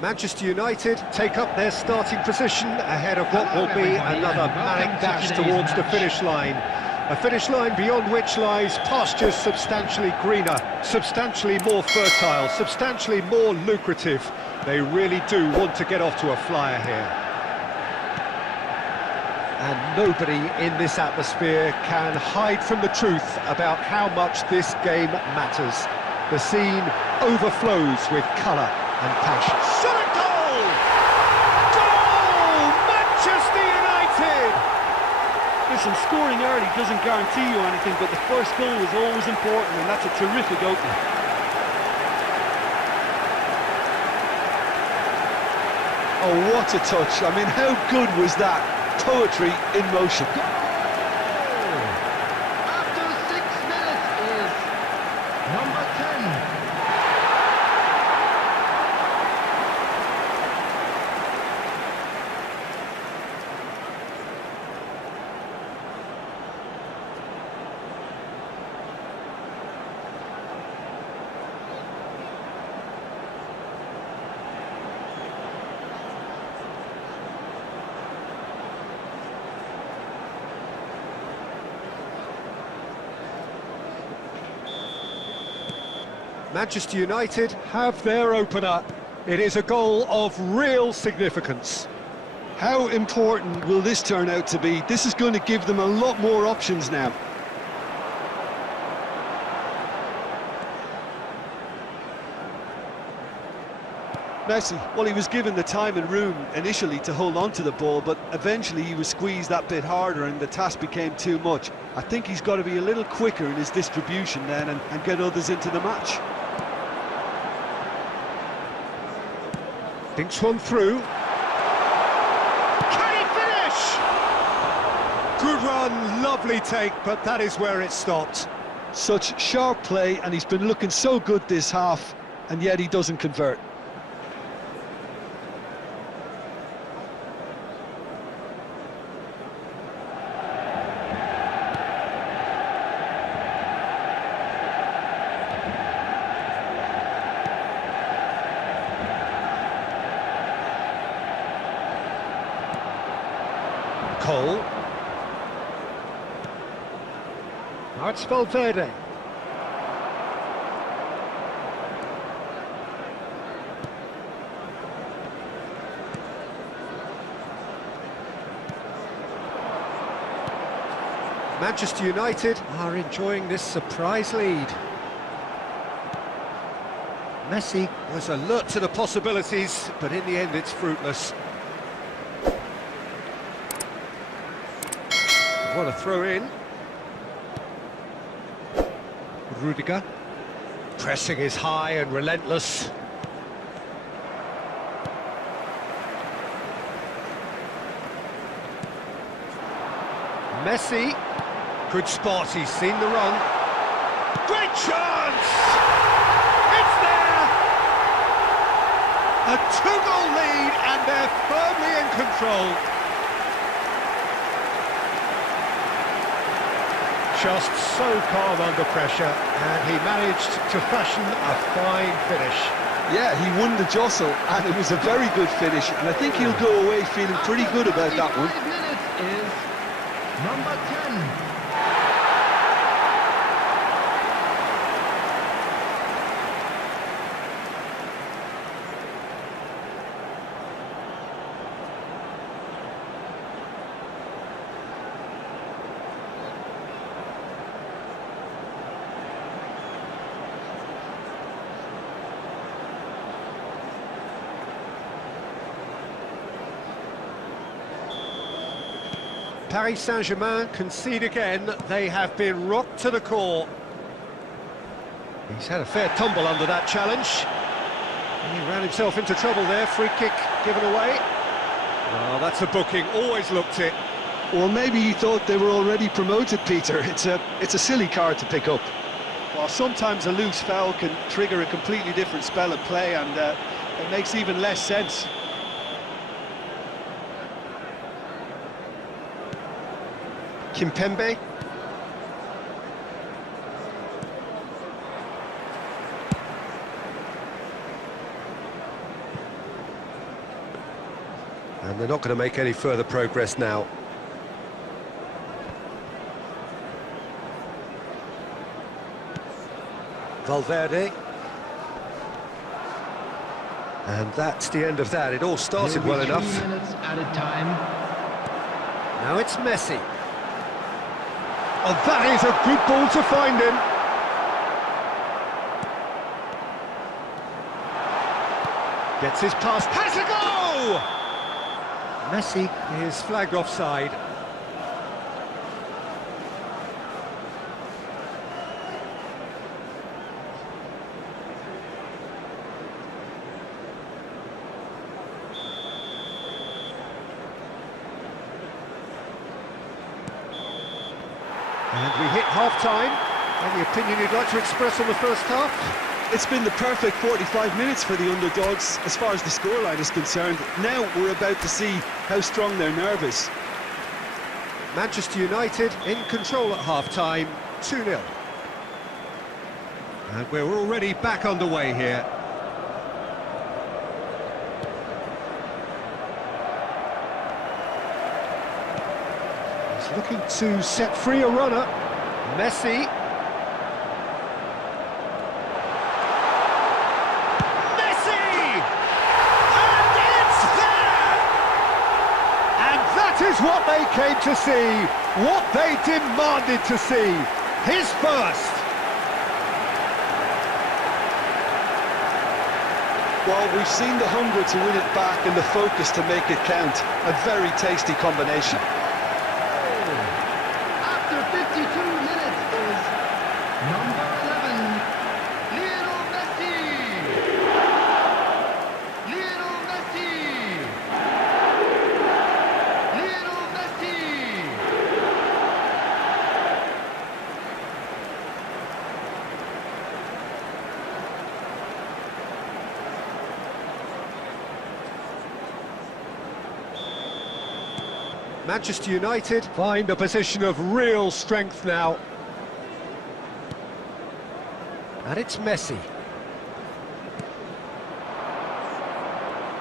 Manchester United take up their starting position ahead of what will be another manic dash towards the finish line. A finish line beyond which lies pastures substantially greener, substantially more fertile, substantially more lucrative. They really do want to get off to a flyer here. And nobody in this atmosphere can hide from the truth about how much this game matters. The scene overflows with colour and passion. Shot a goal! Goal! Manchester United! Listen, scoring early doesn't guarantee you anything, but the first goal is always important, and that's a terrific opener. Oh, what a touch. I mean, how good was that? Poetry in motion. After 6 minutes is number 10. Manchester United have their opener. It is a goal of real significance. How important will this turn out to be? This is going to give them a lot more options now. Messi, well, he was given the time and room initially to hold on to the ball, but eventually he was squeezed that bit harder and the task became too much. I think he's got to be a little quicker in his distribution then and get others into the match. Thinks one through. Can he finish? Good run, lovely take, but that is where it stopped. Such sharp play, and he's been looking so good this half, and yet he doesn't convert. Cole. Now it's Valverde. Manchester United are enjoying this surprise lead. Messi was alert to the possibilities, but in the end it's fruitless. What a throw in. Rudiger. Pressing is high and relentless. Messi. Good spot, he's seen the run. Great chance! It's there! A 2-goal lead and they're firmly in control. Just so calm under pressure, and he managed to fashion a fine finish. Yeah, he won the jostle, and it was a very good finish, and I think he'll go away feeling pretty good about that one. 5 minutes is number 10. Paris Saint-Germain concede again. They have been rocked to the core. He's had a fair tumble under that challenge. And he ran himself into trouble there. Free kick given away. Oh, that's a booking. Always looked it. Well, maybe he thought they were already promoted, Peter. It's a silly card to pick up. Well, sometimes a loose foul can trigger a completely different spell of play, and it makes even less sense. Kimpembe. they're not going to make any further progress now. Valverde. And that's the end of that. It all started well enough. 3 minutes added time. Now it's Messi. Oh, that is a good ball to find him. Gets his pass, has a go! Messi is flagged offside. And we hit half-time. Any opinion you'd like to express on the first half? It's been the perfect 45 minutes for the underdogs as far as the scoreline is concerned. Now we're about to see how strong their nerve is. Manchester United in control at half-time, 2-0. And we're already back underway here. He's looking to set free a runner. Messi. Is what they came to see, what they demanded to see, his first. Well, we've seen the hunger to win it back and the focus to make it count. A very tasty combination. After 52 minutes is number 11, Lionel Messi. Lionel Messi. Lionel Messi. Manchester United find a position of real strength now. And it's Messi.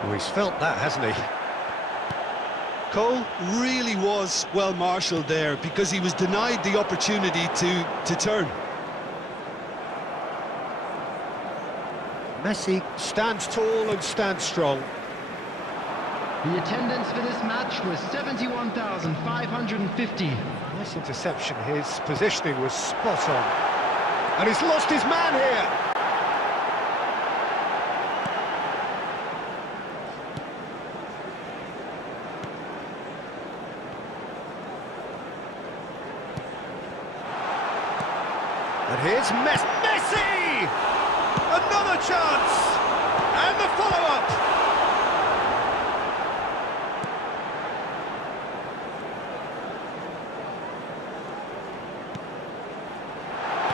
Oh, he's felt that, hasn't he? Cole really was well marshalled there because he was denied the opportunity to turn. Messi stands tall and stands strong. The attendance for this match was 71,550. Nice interception, his positioning was spot on. And he's lost his man here. And here's Messi! Another chance! And the follow-up!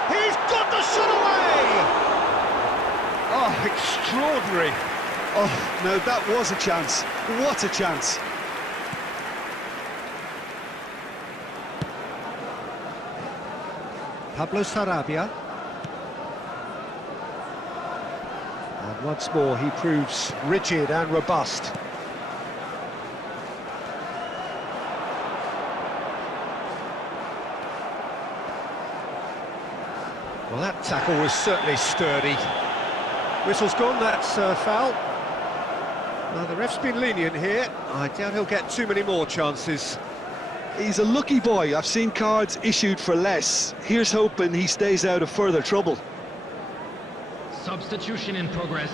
He's got the shot away! Oh, extraordinary. Oh, no, that was a chance. What a chance. Pablo Sarabia. And once more he proves rigid and robust. Well, that tackle was certainly sturdy. Whistle's gone, that's a foul. Now, the ref's been lenient here. I doubt he'll get too many more chances. He's a lucky boy. I've seen cards issued for less. Here's hoping he stays out of further trouble. Substitution in progress.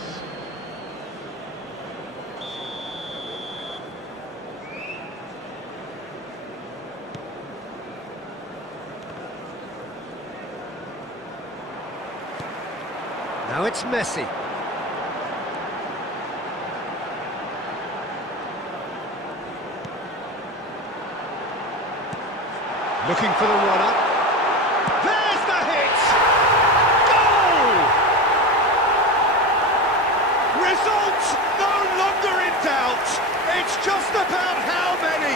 Now it's Messi. Looking for the runner. There's the hit! Goal! Result no longer in doubt. It's just about how many.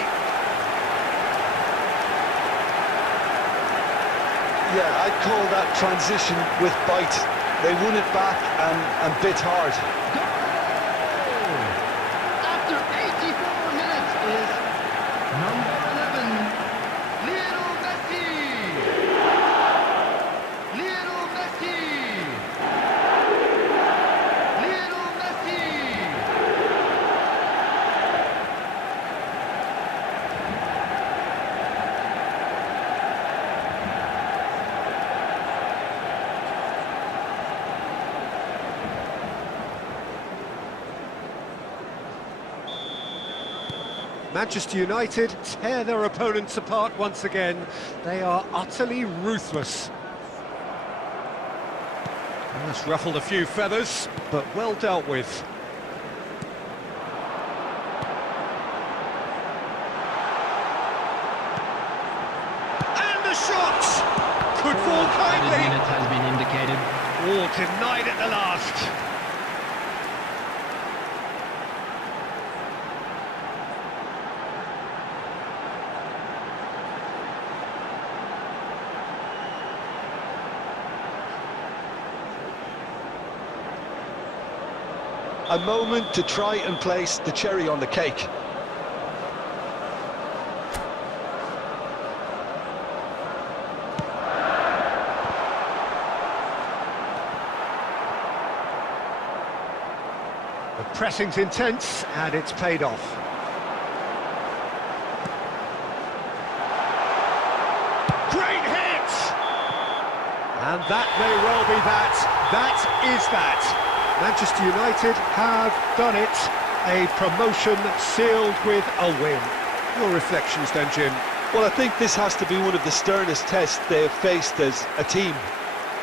Yeah, I'd call that transition with bite. They won it back and bit hard. Goal! After 84 minutes Manchester United tear their opponents apart once again. They are utterly ruthless. That's ruffled a few feathers, but well dealt with. And the shot! Could fall kindly. Minute has been indicated. Oh, denied at the last. A moment to try and place the cherry on the cake. The pressing's intense, and it's paid off. Great hit! And that may well be that. That is that. Manchester United have done it. A promotion sealed with a win. Your reflections then, Jim? Well, I think this has to be one of the sternest tests they have faced as a team.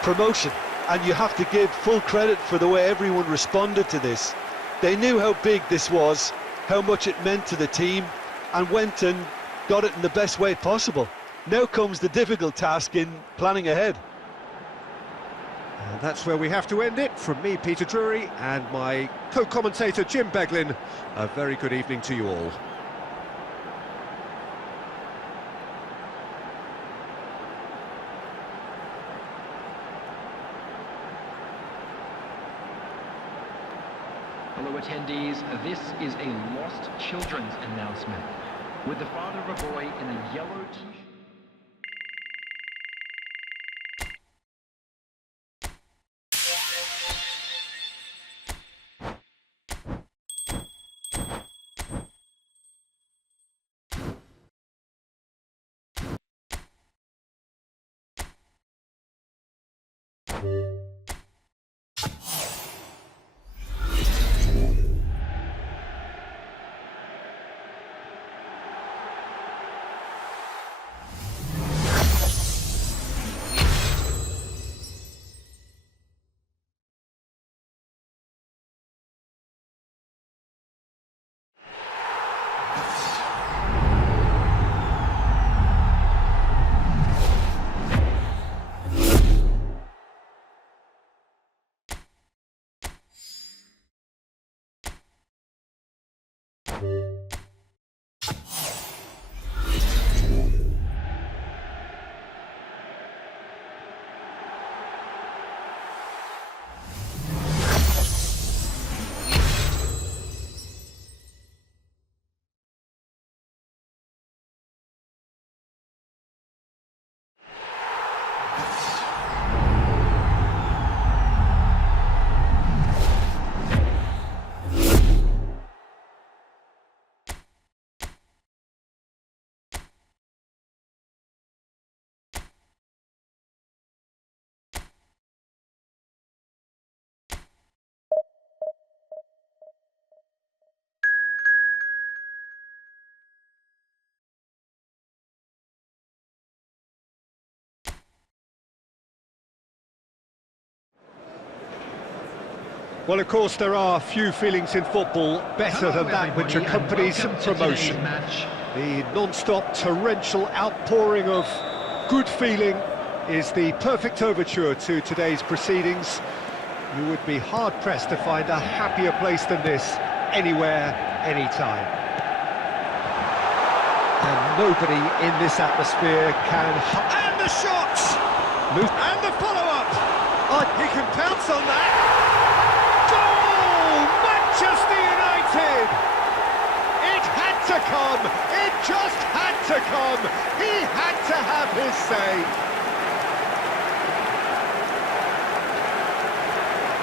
Promotion. And you have to give full credit for the way everyone responded to this. They knew how big this was, how much it meant to the team, and went and got it in the best way possible. Now comes the difficult task in planning ahead. And that's where we have to end it. From me, Peter Drury, and my co-commentator, Jim Beglin. A very good evening to you all. Hello attendees, this is a lost children's announcement. With the father of a boy in a yellow t-shirt. Well, of course, there are few feelings in football better than that which accompanies promotion. The non-stop torrential outpouring of good feeling is the perfect overture to today's proceedings. You would be hard-pressed to find a happier place than this, anywhere, anytime. And nobody in this atmosphere can... And the shot! And the follow-up! Oh, he can pounce on that! Manchester United! It had to come! It just had to come! He had to have his say!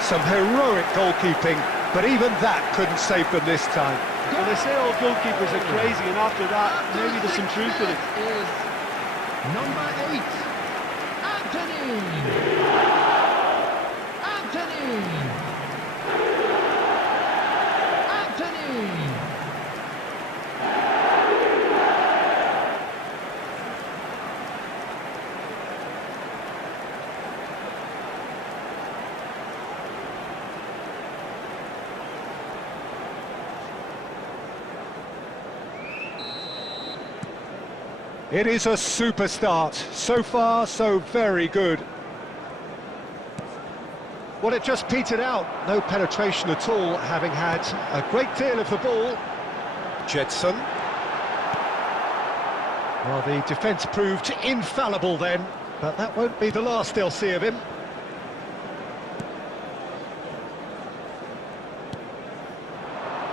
Some heroic goalkeeping, but even that couldn't save them this time. Well, they say all goalkeepers are crazy, and after that, maybe there's some truth in it. Number 8, Anthony! It is a super start. So far, so very good. Well, it just petered out. No penetration at all, having had a great deal of the ball. Jedson. Well, the defence proved infallible then, but that won't be the last they'll see of him.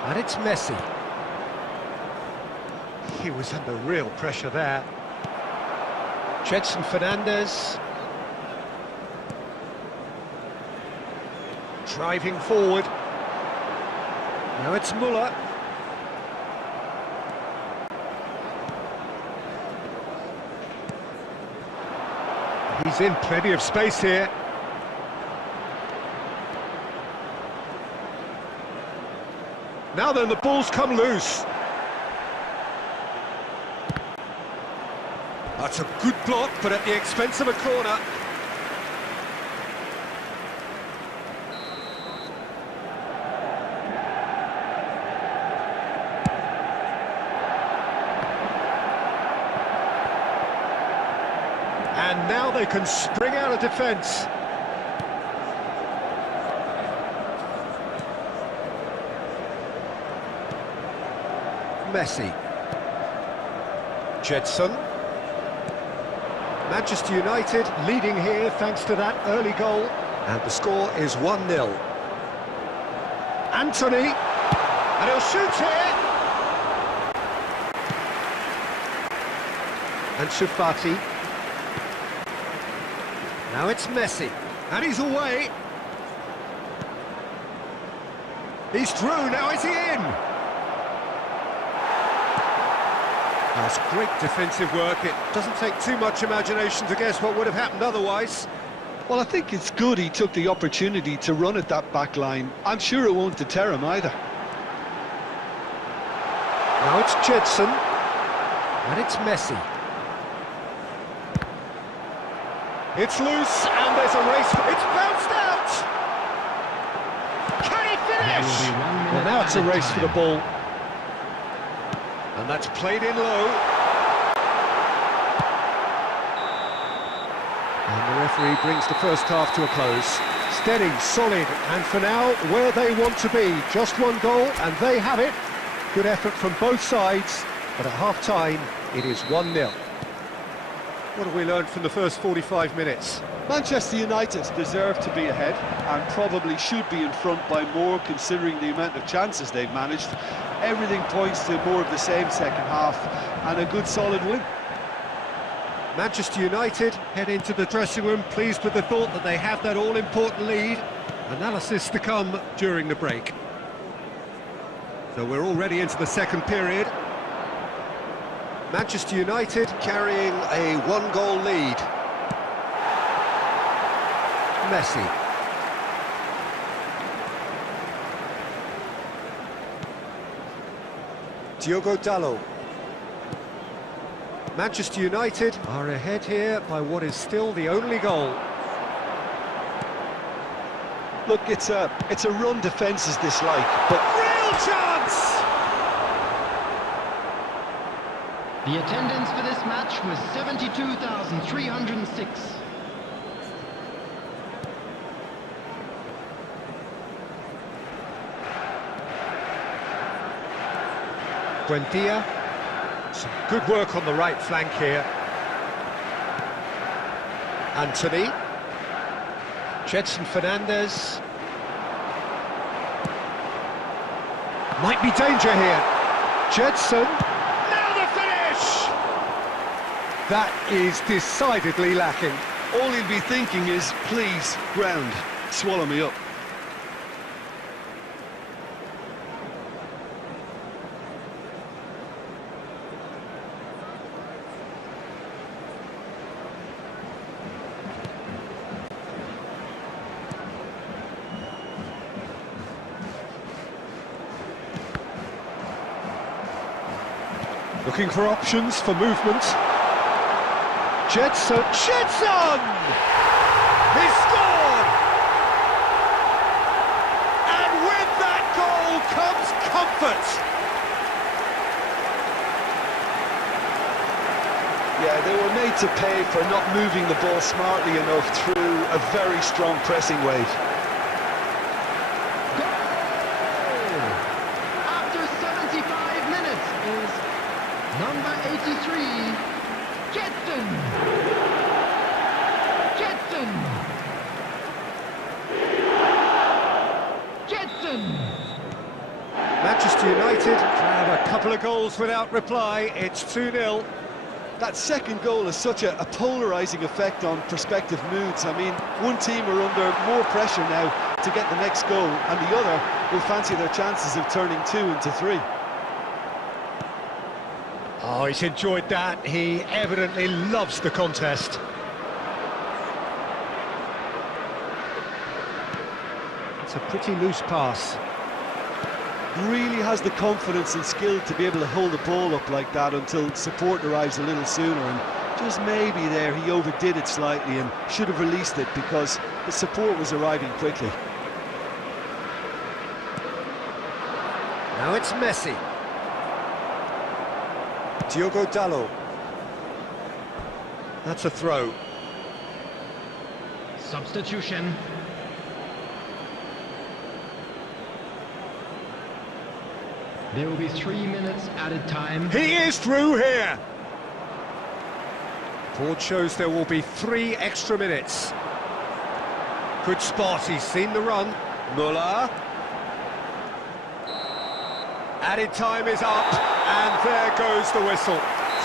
And it's Messi. He was under real pressure there. Jedson Fernandez. Driving forward. Now it's Muller. He's in plenty of space here. Now then, the ball's come loose. That's a good block, but at the expense of a corner. And now they can spring out of defence. Messi. Jedson. Manchester United leading here thanks to that early goal. And the score is 1-0. Anthony. And he'll shoot here. And Shufati. Now it's Messi. And he's away. He's through, now is he in? That's great defensive work. It doesn't take too much imagination to guess what would have happened otherwise. Well, I think it's good he took the opportunity to run at that back line. I'm sure it won't deter him either. Now it's Jedson. And it's Messi. It's loose, and there's a race. It's bounced out! Can he finish? Well, now it's a race for the ball. And that's played in low. And the referee brings the first half to a close. Steady, solid, and for now, where they want to be. Just one goal, and they have it. Good effort from both sides, but at half-time, it is 1-0. What have we learned from the first 45 minutes? Manchester United deserve to be ahead and probably should be in front by more considering the amount of chances they've managed. Everything points to more of the same second half and a good solid win. Manchester United head into the dressing room pleased with the thought that they have that all-important lead. Analysis to come during the break. So we're already into the second period. Manchester United carrying a one-goal lead. Messi. Diogo Dalot. Manchester United are ahead here by what is still the only goal. Look, it's a run defence is dislike, but real chance! The attendance for this match was 72,306. Buendia. Some good work on the right flank here. Anthony. Jedson Fernandez. Might be danger here. Jedson. Now the finish! That is decidedly lacking. all he'll be thinking is, please, ground, swallow me up. Looking for options for movement. Jedson! Jedson! He scored! And with that goal comes comfort. to pay for not moving the ball smartly enough through a very strong pressing wave. Goal! After 75 minutes is number 83, Jetson. Manchester United have a couple of goals without reply. It's 2-0. That second goal has such a polarising effect on prospective moods. I mean, one team are under more pressure now to get the next goal, and the other will fancy their chances of turning 2 into 3. Oh, he's enjoyed that. He evidently loves the contest. It's a pretty loose pass. Really has the confidence and skill to be able to hold the ball up like that until support arrives a little sooner, and just maybe there he overdid it slightly and should have released it because the support was arriving quickly. Now it's Messi. Diogo Dalot. That's a throw. Substitution. There will be 3 minutes added time. He is through here. Board shows there will be 3 extra minutes. Good spot, he's seen the run. Muller. Added time is up, and there goes the whistle.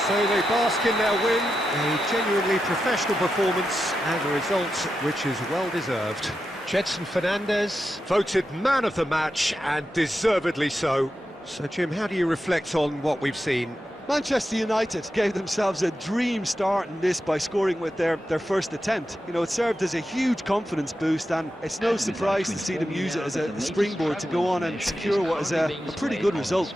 So they bask in their win, a genuinely professional performance, and a result which is well deserved. Jetson Fernandez voted man of the match, and deservedly so. So, Jim, how do you reflect on what we've seen? Manchester United gave themselves a dream start in this by scoring with their first attempt. You know, it served as a huge confidence boost, and it's no surprise to see them use it as a springboard to go on and secure what is a pretty good result.